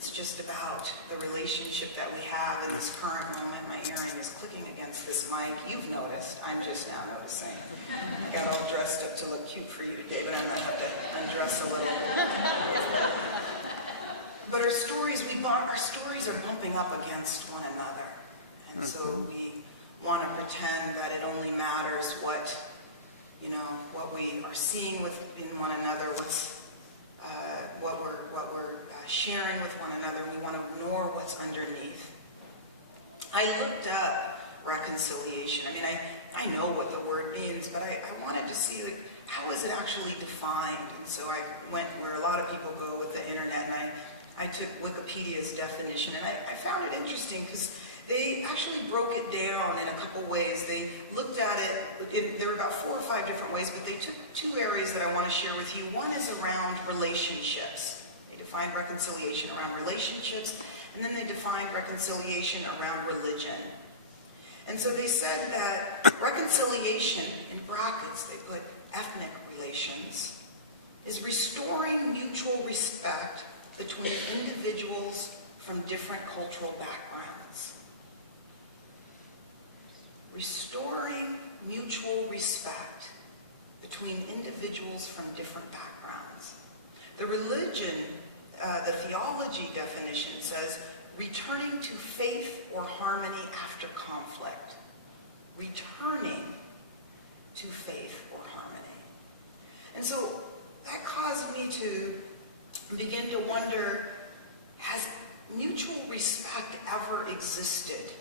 It's just about the relationship that we have in this current moment. My earring is clicking against this mic. You've noticed. I'm just now noticing. I got all dressed up to look cute for you today, but I'm going to have to undress a little. But our stories are bumping up against one another. And so we want to pretend that it only matters what we are seeing in one another, what we're sharing with one another. We want to ignore what's underneath. I looked up reconciliation. I mean, I know what the word means, but I wanted to see how is it actually defined. And so I went where a lot of people go with the internet, and I took Wikipedia's definition, and I found it interesting because they actually broke it down in a couple ways. They looked at it, there were about 4 or 5 different ways, but they took 2 areas that I want to share with you. One is around relationships. They defined reconciliation around relationships, and then they defined reconciliation around religion. And so they said that reconciliation, in brackets they put ethnic relations, is restoring mutual respect between individuals from different cultural backgrounds. Restoring mutual respect between individuals from different backgrounds. The religion, the theology definition says, returning to faith or harmony after conflict. Returning to faith or harmony. And so that caused me to begin to wonder, has mutual respect ever existed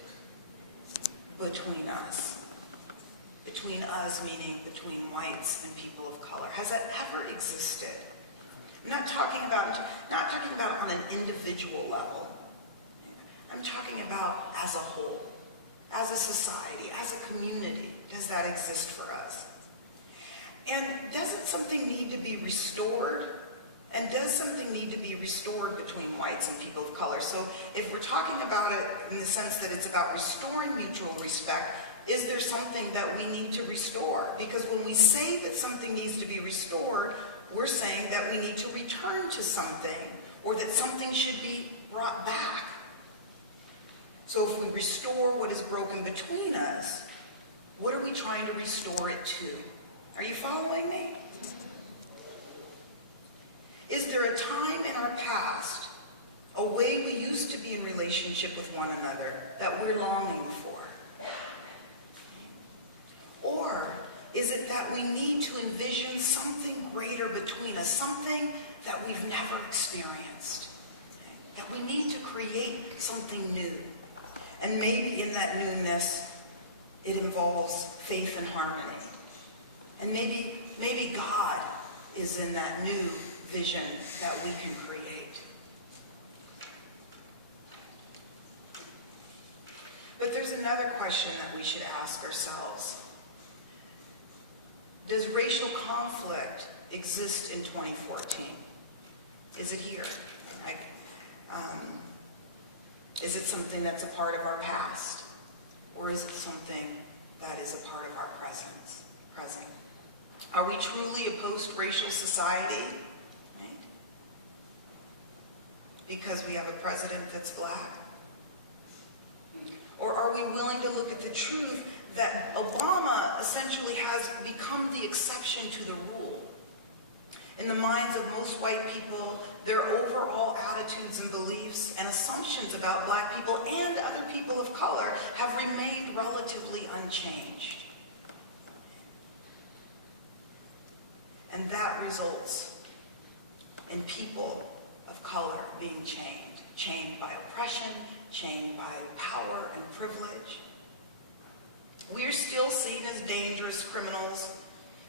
between us? Between us, meaning between whites and people of color. Has that ever existed? I'm not talking about on an individual level. I'm talking about as a whole, as a society, as a community. Does that exist for us? And doesn't something need to be restored? And does something need to be restored between whites and people of color? So if we're talking about it in the sense that it's about restoring mutual respect, is there something that we need to restore? Because when we say that something needs to be restored, we're saying that we need to return to something, or that something should be brought back. So if we restore what is broken between us, what are we trying to restore it to? Are you following me? Is there a time in our past, a way we used to be in relationship with one another, that we're longing for? Or is it that we need to envision something greater between us, something that we've never experienced? That we need to create something new. And maybe in that newness, it involves faith and harmony. And maybe God is in that new vision that we can create. But there's another question that we should ask ourselves. Does racial conflict exist in 2014? Is it here? Is it something that's a part of our past? Or is it something that is a part of our present? Are we truly a post-racial society? Right? Because we have a president that's black? Or are we willing to look at the truth that Obama essentially has become the exception to the rule? In the minds of most white people, their overall attitudes and beliefs and assumptions about black people and other people of color have remained relatively unchanged. And that results in people of color being chained by oppression, chained by power and privilege. We are still seen as dangerous criminals,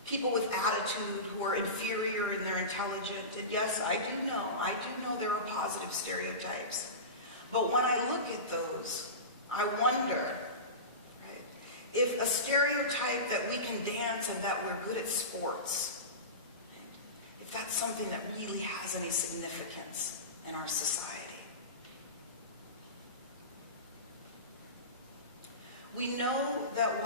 people with attitude who are inferior in their intelligence. And yes, I do know there are positive stereotypes. But when I look at those, I wonder, right, if a stereotype that we can dance and that we're good at sports, if that's something that really has any significance in our society. We know that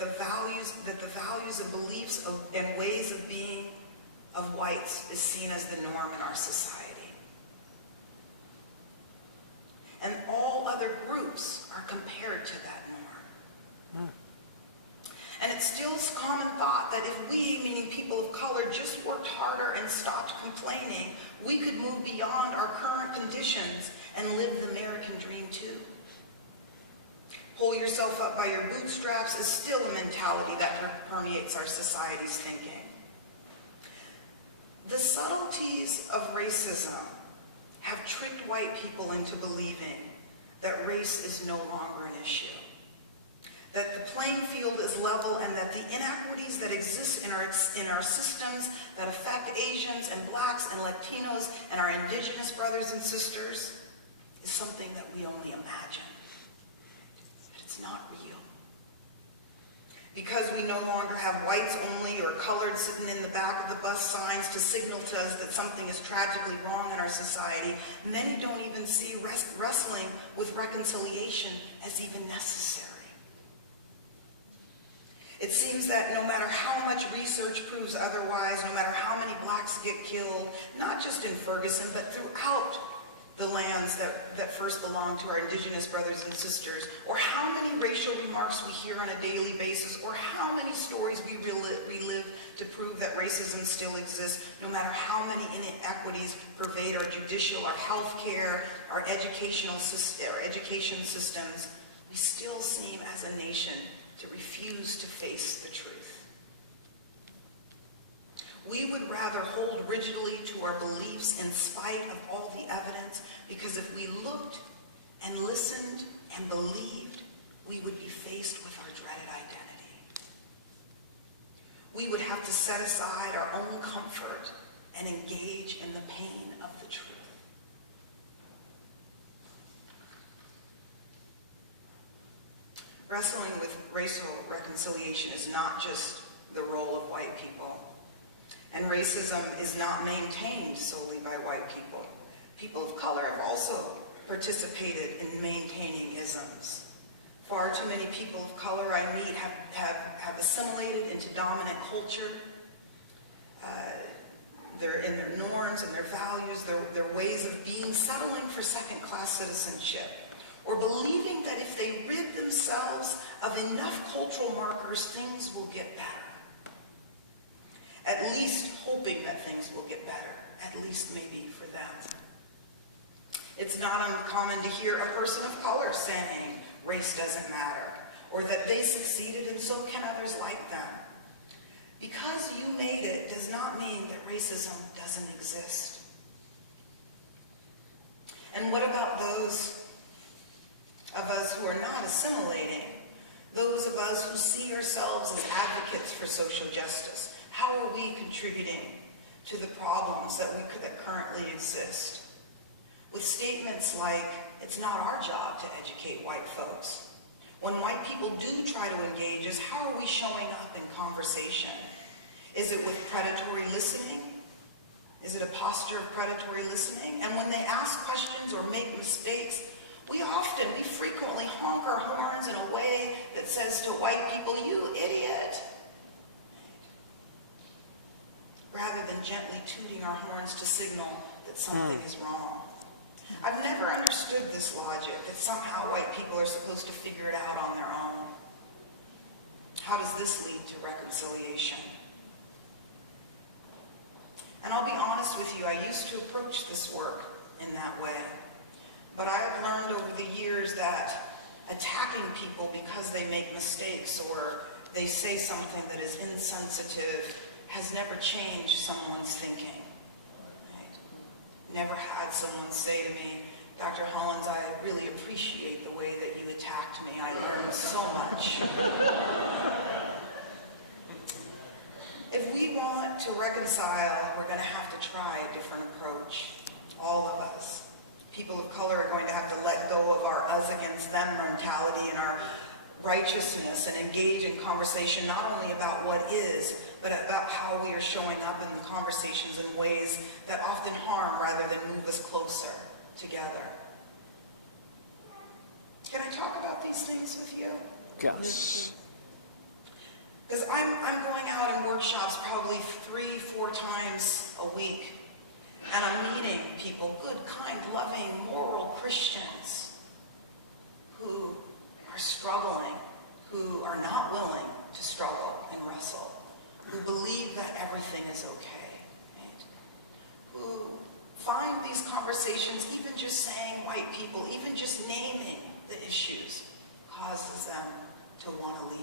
the values and beliefs and ways of being of whites is seen as the norm in our society. and all other groups are compared to that norm. And it's still common thought that if we, meaning people of color, just worked harder and stopped complaining, we could move beyond our current conditions and live the American dream too. Pull yourself up by your bootstraps is still a mentality that permeates our society's thinking. The subtleties of racism have tricked white people into believing that race is no longer an issue, that the playing field is level, and that the inequities that exist in our systems that affect Asians and Blacks and Latinos and our indigenous brothers and sisters is something that we only imagine. But it's not real. Because we no longer have whites only or colored sitting in the back of the bus signs to signal to us that something is tragically wrong in our society, many don't even see wrestling with reconciliation as even necessary. It seems that no matter how much research proves otherwise, no matter how many Blacks get killed, not just in Ferguson, but throughout the lands that first belonged to our indigenous brothers and sisters, or how many racial remarks we hear on a daily basis, or how many stories we relive to prove that racism still exists, no matter how many inequities pervade our judicial, our health care, our education systems, we still seem as a nation to refuse to face the truth. We would rather hold rigidly to our beliefs in spite of all the evidence, because if we looked and listened and believed, we would be faced with our dreaded identity. We would have to set aside our own comfort and engage in the pain of the truth. Wrestling with racial reconciliation is not just the role of white people. And racism is not maintained solely by white people. People of color have also participated in maintaining isms. Far too many people of color I meet have assimilated into dominant culture. They're in their norms and their values, their ways of being, settling for second-class citizenship, or believing that if they rid themselves of enough cultural markers, things will get better. At least hoping that things will get better, at least maybe for them. It's not uncommon to hear a person of color saying race doesn't matter, or that they succeeded and so can others like them. Because you made it does not mean that racism doesn't exist. And what about those of us who are not assimilating? Those of us who see ourselves as advocates for social justice? How are we contributing to the problems that currently exist? With statements like, it's not our job to educate white folks. When white people do try to engage us, how are we showing up in conversation? Is it with predatory listening? Is it a posture of predatory listening? And when they ask questions or make mistakes, we frequently honk our horns in a way that says to white people, you idiot, rather than gently tooting our horns to signal that something is wrong. I've never understood this logic, that somehow white people are supposed to figure it out on their own. How does this lead to reconciliation? And I'll be honest with you, I used to approach this work in that way. But I have learned over the years that attacking people because they make mistakes or they say something that is insensitive has never changed someone's thinking. Right? Never had someone say to me, Dr. Hollins, I really appreciate the way that you attacked me. I learned so much. If we want to reconcile, we're going to have to try a different approach. All of us. People of color are going to have to let go of our us against them mentality and our righteousness and engage in conversation not only about what is, but about how we are showing up in the conversations in ways that often harm rather than move us closer together. Can I talk about these things with you? Yes. Because I'm going out in workshops probably 3-4 times a week. And I'm meeting people, good, kind, loving, moral Christians, who are struggling, who are not willing to struggle and wrestle, who believe that everything is okay, right? Who find these conversations, even just saying white people, even just naming the issues, causes them to want to leave.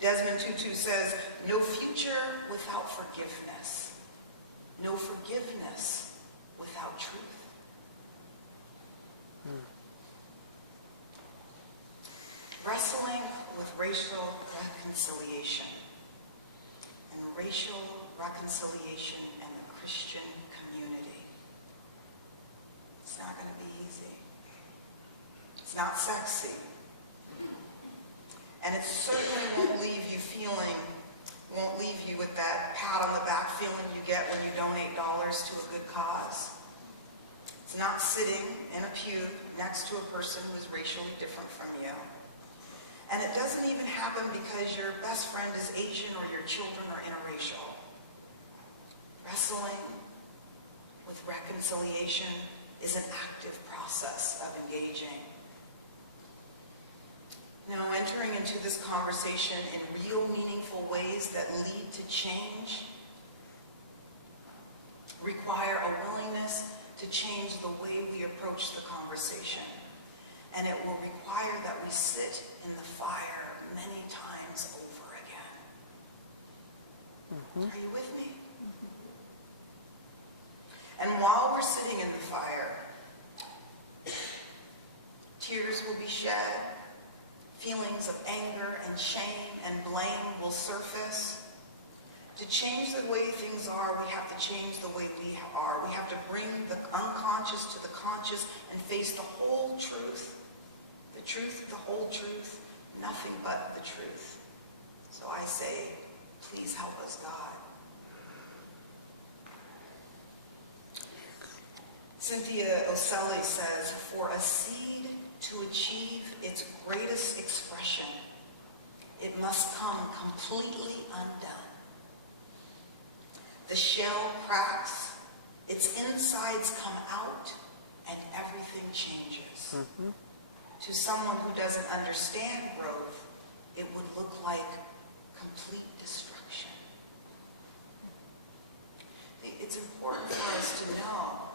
Desmond Tutu says, no future without forgiveness. No forgiveness without truth. Wrestling with racial reconciliation. And racial reconciliation in the Christian community. It's not going to be easy. It's not sexy. And it certainly won't leave you with that pat on the back feeling you get when you donate dollars to a good cause. It's not sitting in a pew next to a person who is racially different from you. And it doesn't even happen because your best friend is Asian or your children are interracial. Wrestling with reconciliation is an active process of engaging. Now, entering into this conversation in real, meaningful ways that lead to change require a willingness to change the way we approach the conversation. And it will require that we sit in the fire many times over again. Are you with me? And while we're sitting in the fire, tears will be shed. Feelings of anger and shame and blame will surface. To change the way things are, we have to change the way we are. We have to bring the unconscious to the conscious and face the whole truth. The truth, the whole truth, nothing but the truth. So I say, please help us, God. Cynthia Ocelli says, for a seed to achieve its greatest expression, it must come completely undone. The shell cracks, its insides come out, and everything changes. To someone who doesn't understand growth, it would look like complete destruction. It's important for us to know,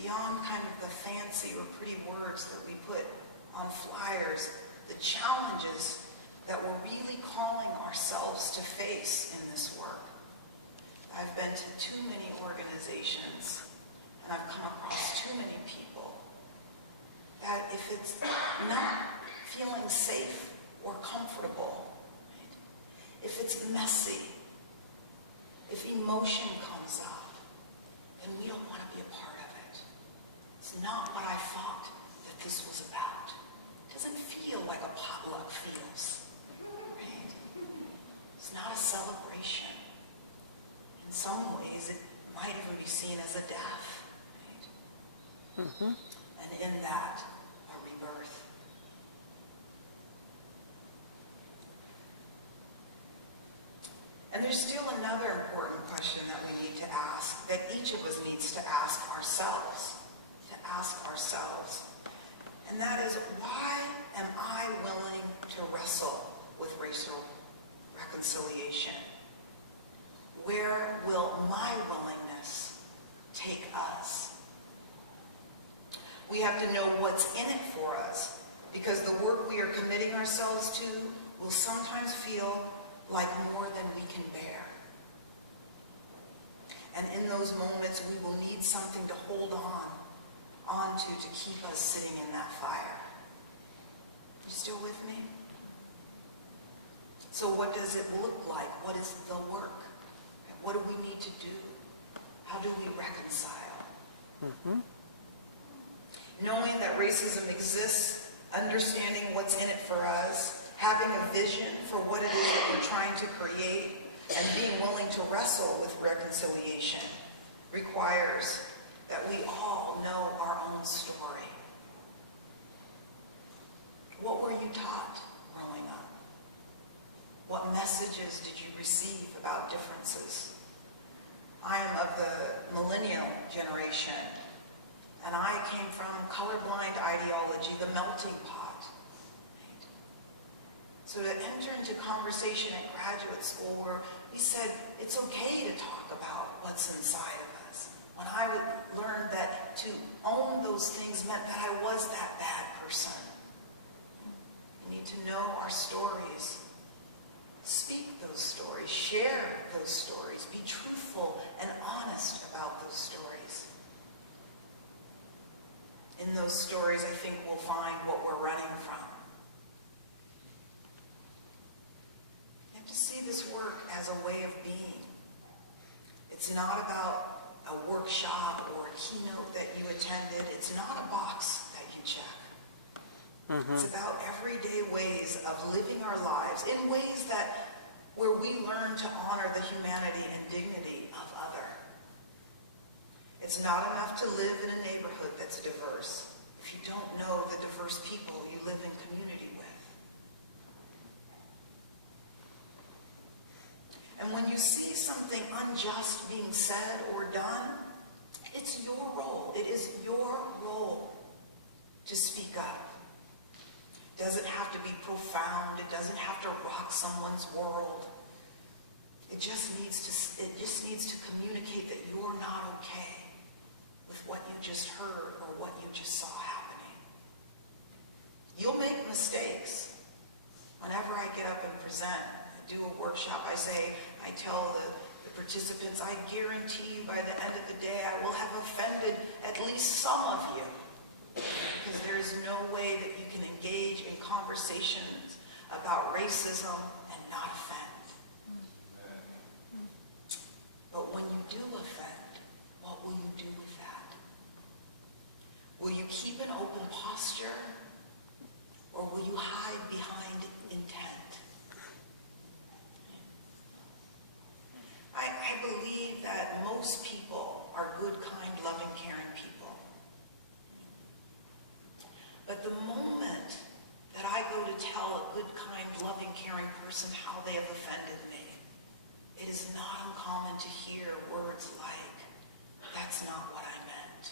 beyond kind of the fancy or pretty words that we put on flyers, the challenges that we're really calling ourselves to face in this work. I've been to too many organizations, and I've come across too many people, that if it's not feeling safe or comfortable, right? If it's messy, if emotion comes up, then we don't want to be a part of it. It's not what I thought that this was about. It doesn't feel like a potluck feels, right? It's not a celebration. In some ways, it might even be seen as a death, right? And in that, a rebirth. And there's still another important question that we need to ask, that each of us needs to ask ourselves. And that is, why am I willing to wrestle with racial reconciliation? Where will my willingness take us? We have to know what's in it for us, because the work we are committing ourselves to will sometimes feel like more than we can bear. And in those moments, we will need something to hold onto to keep us sitting in that fire. You still with me? So what does it look like? What is the work? What do we need to do? How do we reconcile? Knowing that racism exists, understanding what's in it for us, having a vision for what it is that we're trying to create, and being willing to wrestle with reconciliation requires that we all know our own story. What were you taught growing up? What messages did you receive about differences? I am of the millennial generation, and I came from colorblind ideology, the melting pot. So to enter into conversation at graduate school where we said it's okay to talk about what's inside of us. When I would learn that to own those things meant that I was that bad person. We need to know our stories. Speak those stories. Share those stories. Be truthful and honest about those stories. In those stories, I think we'll find what we're running from. You have to see this work as a way of being. It's not about a workshop or a keynote that you attended. It's not a box that you check. It's about everyday ways of living our lives in ways that where we learn to honor the humanity and dignity of other. It's not enough to live in a neighborhood that's diverse if you don't know the diverse people you live in community with. And when you see something unjust being said or done, it's your role. It is your role to speak up. It doesn't have to be profound. It doesn't have to rock someone's world. It just needs to communicate that you're not okay with what you just heard or what you just saw happening. You'll make mistakes. Whenever I get up and present, do a workshop, I tell the participants, I guarantee you by the end of the day, I will have offended at least some of you. Because there is no way that you can engage in conversations about racism and not offend. But when you do offend, what will you do with that? Will you keep an open posture, or will you hide behind intent? I believe that most people are good, kind, loving, caring people. But the moment that I go to tell a good, kind, loving, caring person how they have offended me, it is not uncommon to hear words like, "That's not what I meant.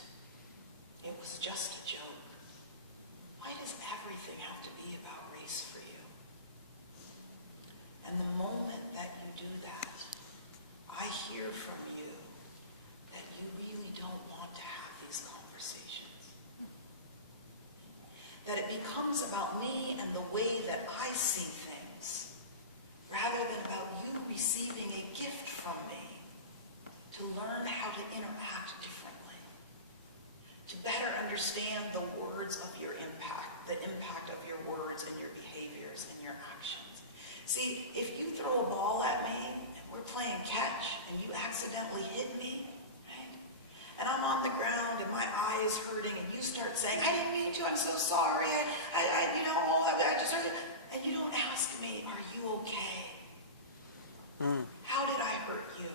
It was just a joke." Why does everything have to be about race for you? And the moment that you do that, I hear from you that you really don't want to have these conversations. That it becomes about me and the way that I see things, rather than about you receiving a gift from me to learn how to interact differently, to better understand the words of your impact, the impact of your words and your behaviors and your actions. See, if you throw a ball at me, we're playing catch, and you accidentally hit me, right? And I'm on the ground, and my eye is hurting, and you start saying, "I didn't mean to, I'm so sorry, I just heard it." And you don't ask me, "Are you okay? How did I hurt you?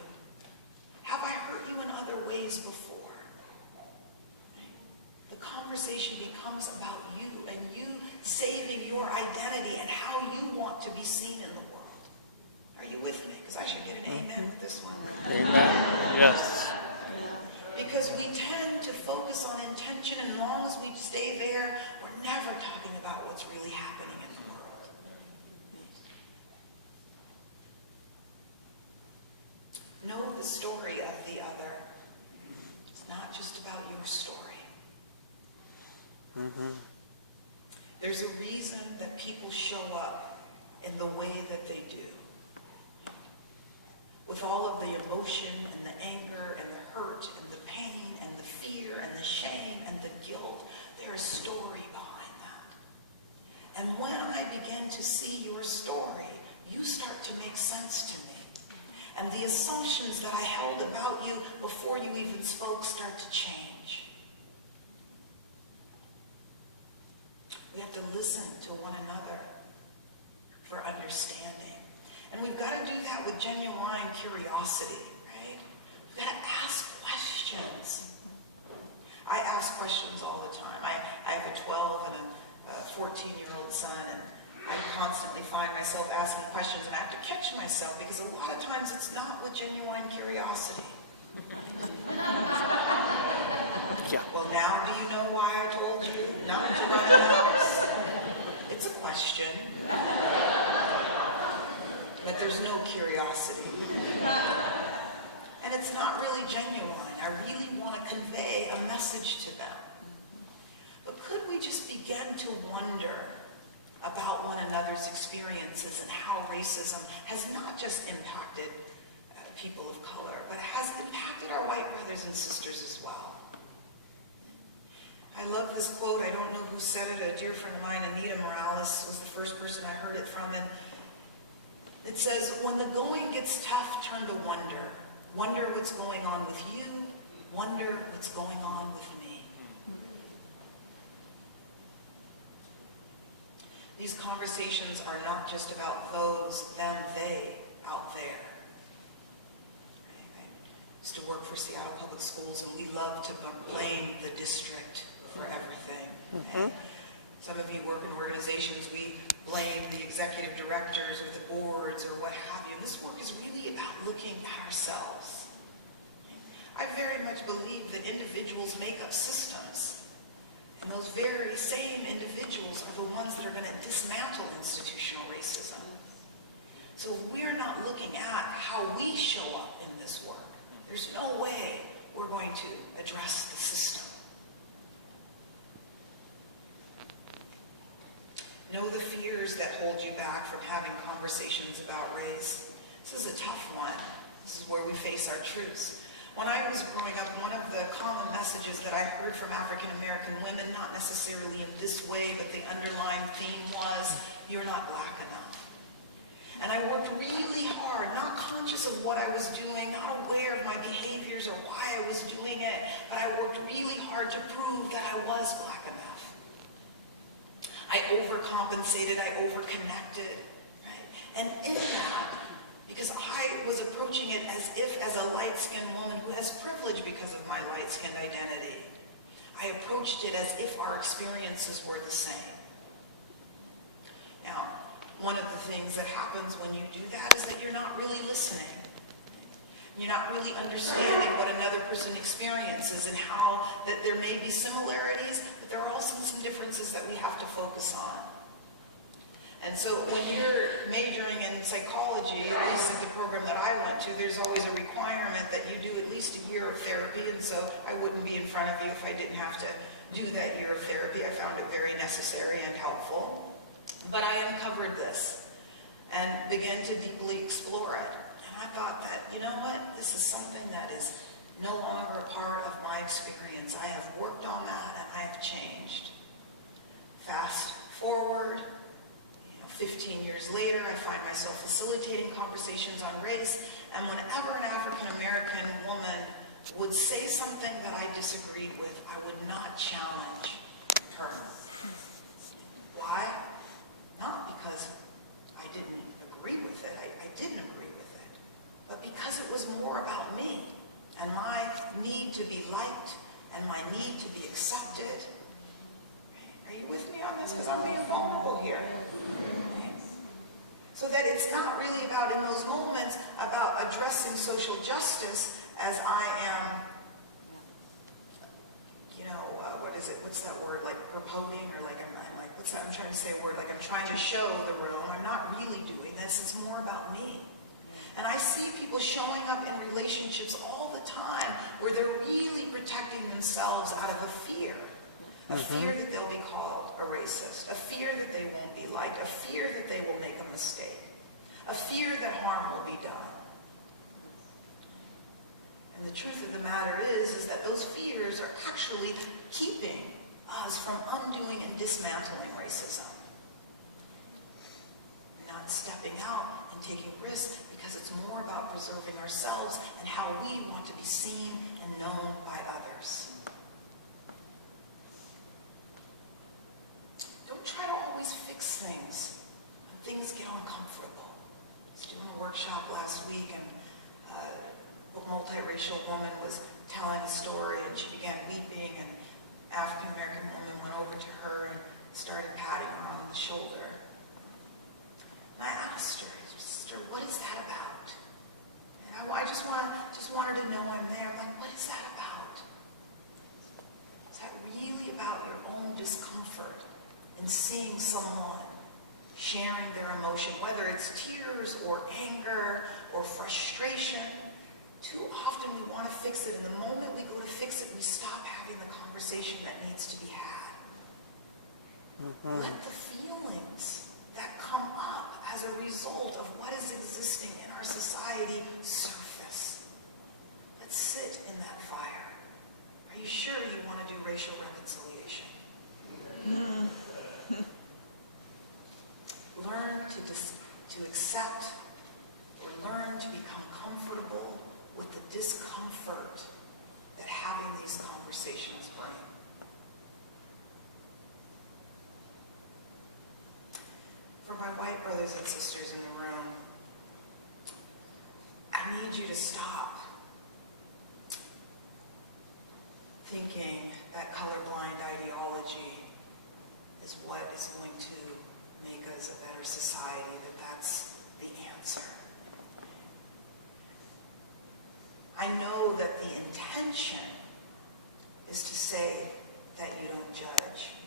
Have I hurt you in other ways before?" The conversation becomes about you, and you saving your identity and how you want to be seen in the world. Are you with me? Because I should get an amen with this one. Amen. Yes. Because we tend to focus on intention, and as long as we stay there, we're never talking about what's really happening in the world. Know the story of the other. It's not just about your story. There's a reason that people show up in the way that they do. With all of the emotion and the anger and the hurt and the pain and the fear and the shame and the guilt, there's a story behind that. And when I begin to see your story, you start to make sense to me. And the assumptions that I held about you before you even spoke start to change. We have to listen to one another for understanding. And we've got to do that with genuine curiosity, right? We've got to ask questions. I ask questions all the time. I have a 12 and a 14-year-old son, and I constantly find myself asking questions, and I have to catch myself because a lot of times it's not with genuine curiosity. Yeah. Well, now do you know why I told you not to run in the house? It's a question. But there's no curiosity. And it's not really genuine. I really want to convey a message to them. But could we just begin to wonder about one another's experiences and how racism has not just impacted people of color, but has impacted our white brothers and sisters as well. I love this quote. I don't know who said it. A dear friend of mine, Anita Morales, was the first person I heard it from. And it says, when the going gets tough, turn to wonder. Wonder what's going on with you. Wonder what's going on with me. These conversations are not just about those, them, they out there. I used to work for Seattle Public Schools, and we love to blame the district for everything. Mm-hmm. Some of you work in organizations, we blame the executive directors or the boards or what have you. This work is really about looking at ourselves. I very much believe that individuals make up systems. And those very same individuals are the ones that are going to dismantle institutional racism. So we're not looking at how we show up in this work. There's no way we're going to address the system. Know the fears that hold you back from having conversations about race. This is a tough one. This is where we face our truths. When I was growing up, one of the common messages that I heard from African American women, not necessarily in this way, but the underlying theme was, you're not black enough. And I worked really hard, not conscious of what I was doing, not aware of my behaviors or why I was doing it, but I worked really hard to prove that I was black enough. I overcompensated, I overconnected, right? And in that, because I was approaching it as if, as a light-skinned woman who has privilege because of my light-skinned identity, I approached it as if our experiences were the same. Now, one of the things that happens when you do that is that you're not really listening. You're not really understanding what another person experiences and how that there may be similarities, but there are also some differences that we have to focus on. And so when you're majoring in psychology, at least at the program that I went to, there's always a requirement that you do at least a year of therapy, and so I wouldn't be in front of you if I didn't have to do that year of therapy. I found it very necessary and helpful. But I uncovered this and began to deeply explore it. And I thought that, you know what, this is something that is no longer a part of my experience. I have worked on that and I have changed. Fast forward, 15 years later, I find myself facilitating conversations on race, and whenever an African American woman would say something that I disagreed with, I would not challenge her. Why? Not because I didn't agree with it. I didn't agree with it. But because it was more about me and my need to be liked and my need to be accepted. Are you with me on this? Because I'm being vulnerable here. So that it's not really about, in those moments, about addressing social justice as I am, what's that word, like propounding, or like I'm like, what's that, I'm trying to say a word, like I'm trying to show the room. I'm not really doing this. It's more about me. And I see people showing up in relationships all the time where they're really protecting themselves out of a fear. A fear that they'll be called a racist, a fear that they won't be liked, a fear that they will make a mistake, a fear that harm will be done. And the truth of the matter is that those fears are actually keeping us from undoing and dismantling racism. Not stepping out and taking risks because it's more about preserving ourselves and how we want to be seen and known by others. Don't try to always fix things when things get uncomfortable. I was doing a workshop last week, and a multiracial woman was telling a story, and she began weeping, and an African-American woman went over to her and started patting her on the shoulder. And I asked her, "Sister, what is that about?" And I just wanted to know I'm there. I'm like, what is that about? it's tears or anger or frustration, too often we want to fix it. And the moment we go to fix it, we stop having the conversation that needs to be had. Let the feelings that come up as a result of what is existing in our society surface. Let's sit in that fire. Are you sure you want to do racial reconciliation? Learn to accept or learn to become comfortable with the discomfort that having these conversations bring. For my white brothers and sisters in the room, I need you to stop thinking that colorblind ideology is what is going to make us a better society, that that's the answer. I know that the intention is to say that you don't judge.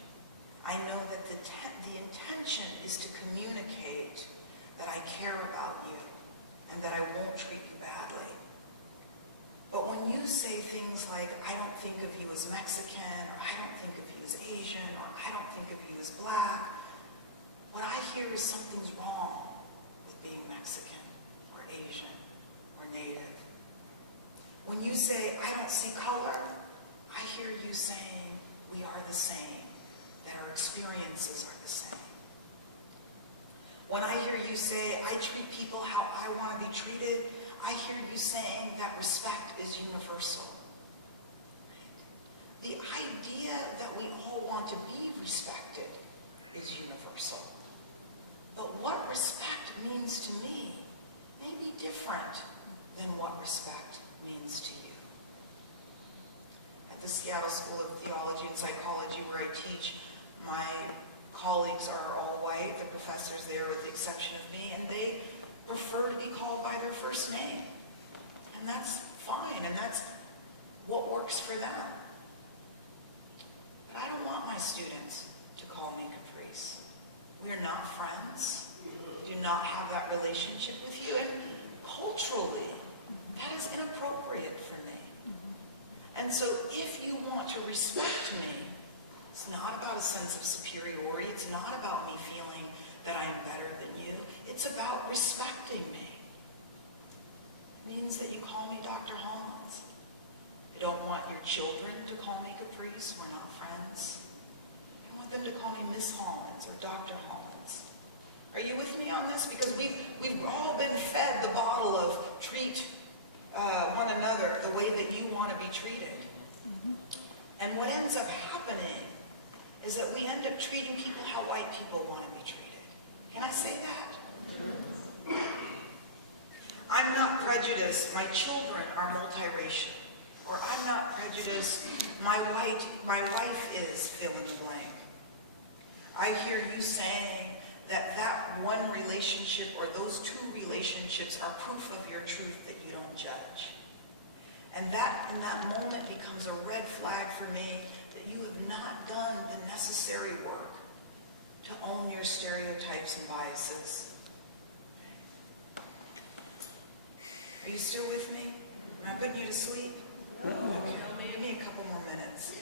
I know that the intention is to communicate that I care about you and that I won't treat you badly. But when you say things like, I don't think of you as Mexican, or I don't think of you as Asian, or I don't think of you as black, what I hear is something's wrong with being Mexican, or Asian, or Native. When you say, I don't see color, I hear you saying, we are the same, that our experiences are the same. When I hear you say, I treat people how I want to be treated, I hear you saying that respect is universal. The idea that we all want to be respected is universal. But what respect means to me may be different than what respect means to you. At the Seattle School of Theology and Psychology, where I teach, my colleagues are all white, the professors there with the exception of me, and they prefer to be called by their first name. And that's fine, and that's what works for them. But I don't want my students to call me Caprice. We are not friends. We do not have that relationship with you, and culturally, that is inappropriate for me. And so if you want to respect me, it's not about a sense of superiority. It's not about me feeling that I am better than you. It's about respecting me. It means that you call me Dr. Hollins. I don't want your children to call me Caprice. We're not friends. I want them to call me Miss Hollins or Dr. Hollins. Are you with me on this? Because we've all been fed the bottle of treat one another the way that you want to be treated. And what ends up happening is that we end up treating people how white people want to be treated. Can I say that? I'm not prejudiced. My children are multiracial. Or I'm not prejudiced. My wife is fill in the blank. I hear you saying that one relationship or those two relationships are proof of your truth that you don't judge. And that in that moment becomes a red flag for me that you have not done the necessary work to own your stereotypes and biases. Are you still with me? Am I putting you to sleep? Okay. Give me a couple more minutes.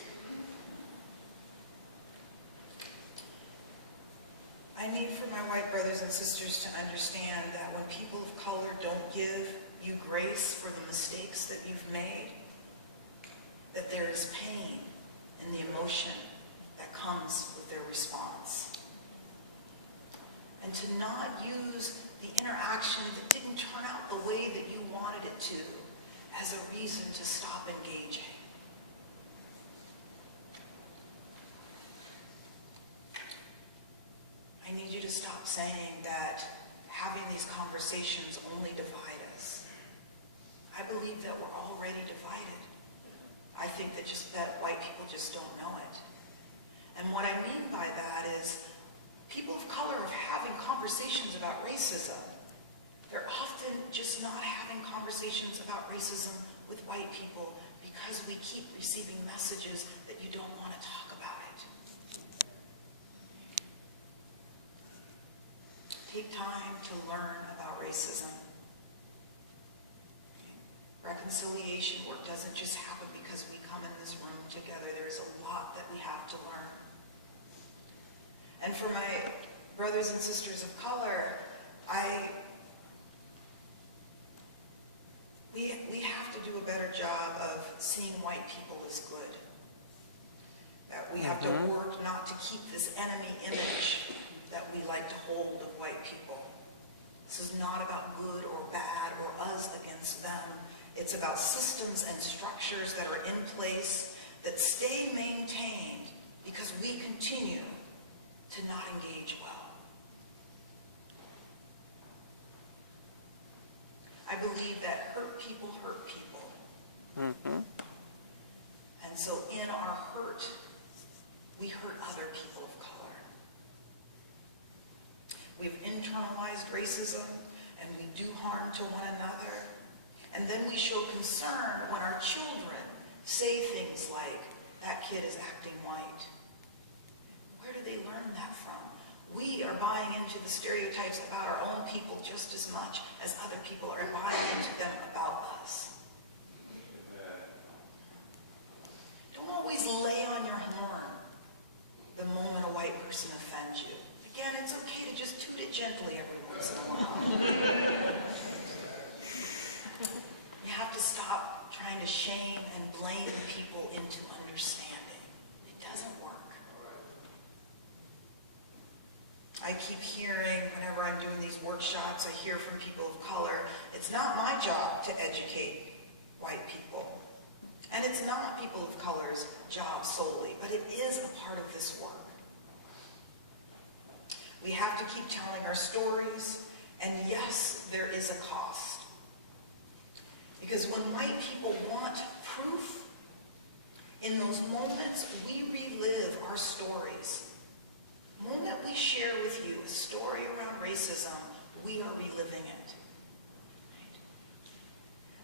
I need for my white brothers and sisters to understand that when people of color don't give you grace for the mistakes that you've made, that there is pain in the emotion that comes with their response. And to not use the interaction that didn't turn out the way that you wanted it to as a reason to stop engaging. I need you to stop saying that having these conversations only divide us. I believe that we're already divided. I think that white people just don't know it. And what I mean by that is people of color are having conversations about racism. They're often just not having conversations about racism with white people because we keep receiving messages that you don't want to talk about it. take time to learn about racism. Reconciliation work doesn't just happen because we come in this room together. There's a lot that we have to learn. And for my brothers and sisters of color, we have to do a better job of seeing white people as good. That we have to work not to keep this enemy image that we like to hold of white people. This is not about good or bad or us against them. It's about systems and structures that are in place that stay maintained because we continue to not engage well. I believe that hurt people hurt people. And so in our hurt, we hurt other people of color. We've internalized racism, and we do harm to one another. And then we show concern when our children say things like, that kid is acting white. Where do they learn that from? We are buying into the stereotypes about our own people just as much as other people are buying into them about us. Don't always lay on your horn the moment a white person offends you. Again, it's okay to just toot it gently every once in a while. You have to stop trying to shame and blame people into understanding. It doesn't work. I keep hearing, whenever I'm doing these workshops, I hear from people of color, it's not my job to educate white people. And it's not people of color's job solely, but it is a part of this work. We have to keep telling our stories, and yes, there is a cost. Because when white people want proof, in those moments we relive our stories. The moment we share with you a story around racism, we are reliving it.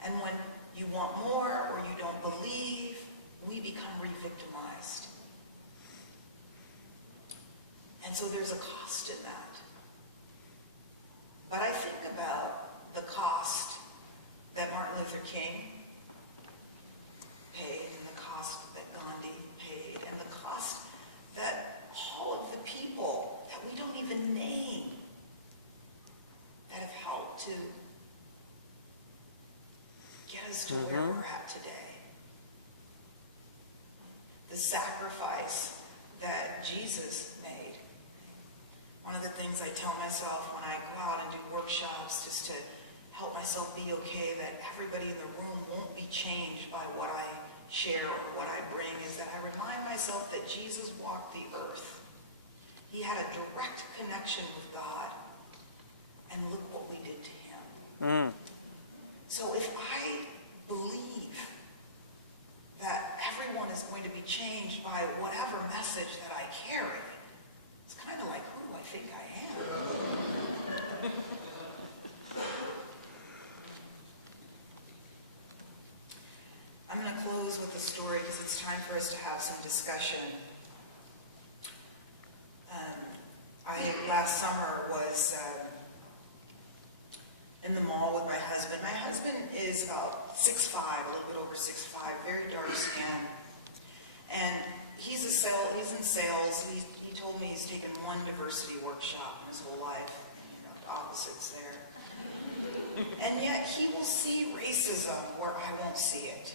And when you want more or you don't believe, we become re-victimized. And so there's a cost in that. But I think about the cost that Martin Luther King paid, and the cost that Gandhi paid, and the cost that all of the people that we don't even name that have helped to get us to where we're at today. The sacrifice that Jesus made. One of the things I tell myself when I go out and do workshops, just to help myself be okay, that everybody in the room won't be changed by what I share or what I bring, is that I remind myself that Jesus walked the earth. He had a direct connection with God, and look what we did to him. So if I believe that everyone is going to be changed by whatever message that I carry, it's kind of like, who do I think I am? I'm going to close with a story because it's time for us to have some discussion. Last summer was in the mall with my husband. My husband is about 6'5", a little bit over 6'5", very dark skin. And he's in sales. He told me he's taken one diversity workshop in his whole life. You know, the opposites there. And yet he will see racism where I won't see it.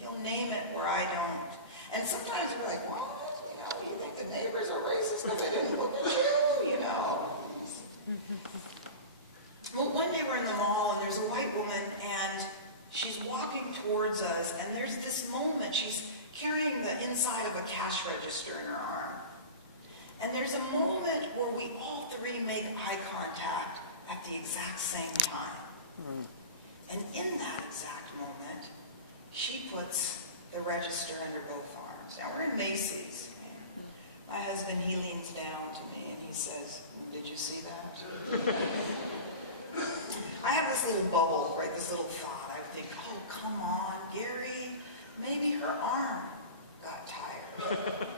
He'll name it where I don't. And sometimes we're like, what? You know, you think the neighbors are racist because they didn't look at you? You know. Well, one day we're in the mall and there's a white woman and she's walking towards us, and there's this moment, she's carrying the inside of a cash register in her arm. And there's a moment where we all three make eye contact at the exact same time. And in that exact moment, she puts the register under both arms. Now we're in Macy's. My husband, he leans down to me and he says, "Did you see that?" I have this little bubble, right, this little thought. I think, oh, come on, Gary, maybe her arm got tired.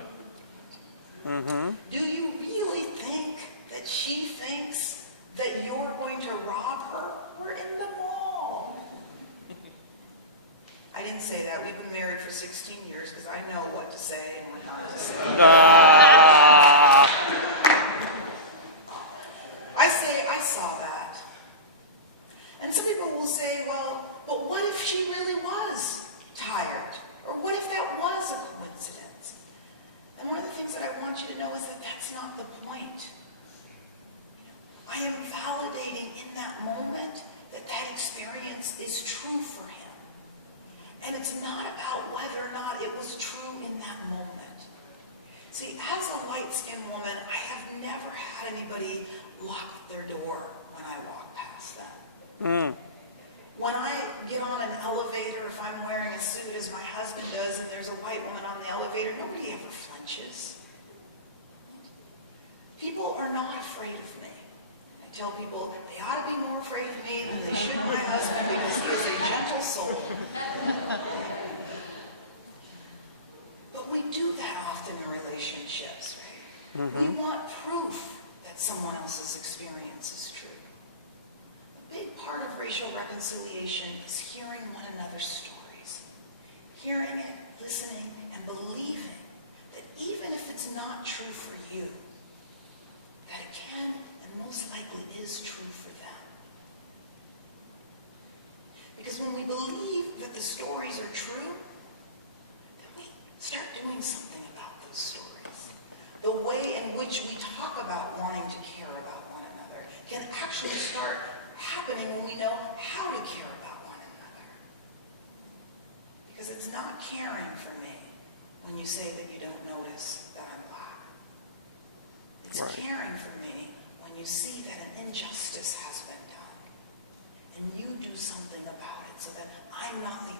Do you really think that she thinks that you're going to rob her, we're in the mall. I didn't say that. We've been married for 16 years because I know what to say and what not to say. I say, I saw that. And some people will say, well, but what if she really was tired? Or what if that was a coincidence? And one of the things that I want you to know is that that's not the point. I am validating in that moment that that experience is true for him. And it's not about whether or not it was true in that moment. See, as a light-skinned woman, I have never had anybody lock their door when I walk past them. When I get on an elevator, if I'm wearing a suit as my husband does, and there's a white woman on the elevator, nobody ever flinches. People are not afraid of me. I tell people they ought to be more afraid of me than they should my husband because he is a gentle soul. But we do that often in relationships, right? We want proof that someone else's experience is true. A big part of racial reconciliation is hearing one another's stories. Hearing it, listening, and believing that even if it's not true for you, that it can and most likely is true for them. Because when we believe that the stories are true, then we start doing something about those stories. The way in which we talk about wanting to care about one another can actually start happening when we know how to care about one another. Because it's not caring for me when you say that you don't notice that I'm black. It's caring for me when you see that an injustice has been done and you do something about it so that I'm not the